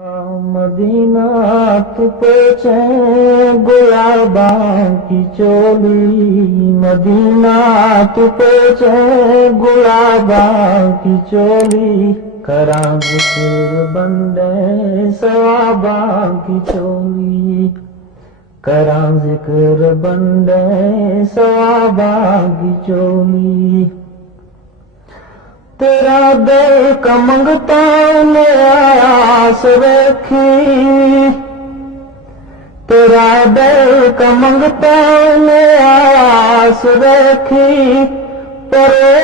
مدینہ تو پوچھے گلاباں کی چولی، مدینہ تو پوچھے گلاباں کی چولی، کراں ذکر بندے ثواباں کی چولی، کراں ذکر بندے ثواباں کی چولی۔ تیرا دل کا منگتا نے آس رکھی، تیرا دل کا منگتا نے آس رکھی، پرے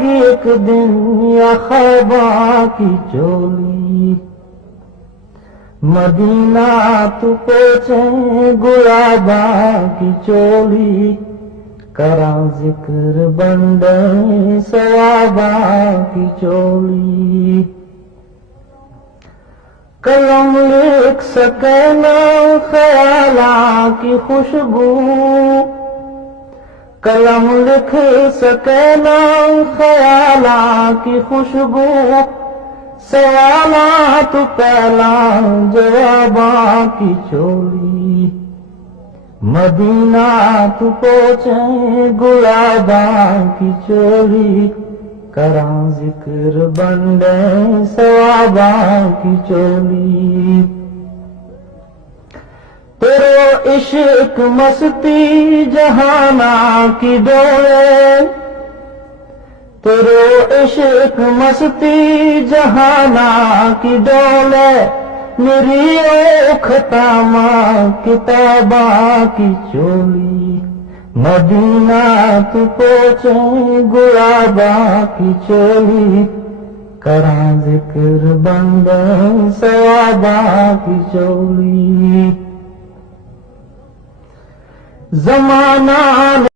گی ایک دن یا خواباں کی چولی، مدینہ تو پوچھے گلاباں کی چولی، کراں ذکر بندے ثواباں کی چولی۔ قلم لکھ سکے نہ خیالاں کی خوشبو، قلم لکھ سکے نہ خیالاں کی خوشبو، سوالات پہلا جواباں کی چولی، مدینہ تو پوچھے گلاباں کی چولی، کراں ذکر بندے ثواباں کی چولی۔ تیرو عشق مستی جہانا کی ڈولے، تیرو عشق مستی جہانا کی ڈولے، میری ختامہ کتاباں کی چولی، مدینہ تو پوچھے گلاباں کی چولی، کراں ذکر بندے ثواباں کی چولی۔ زمانہ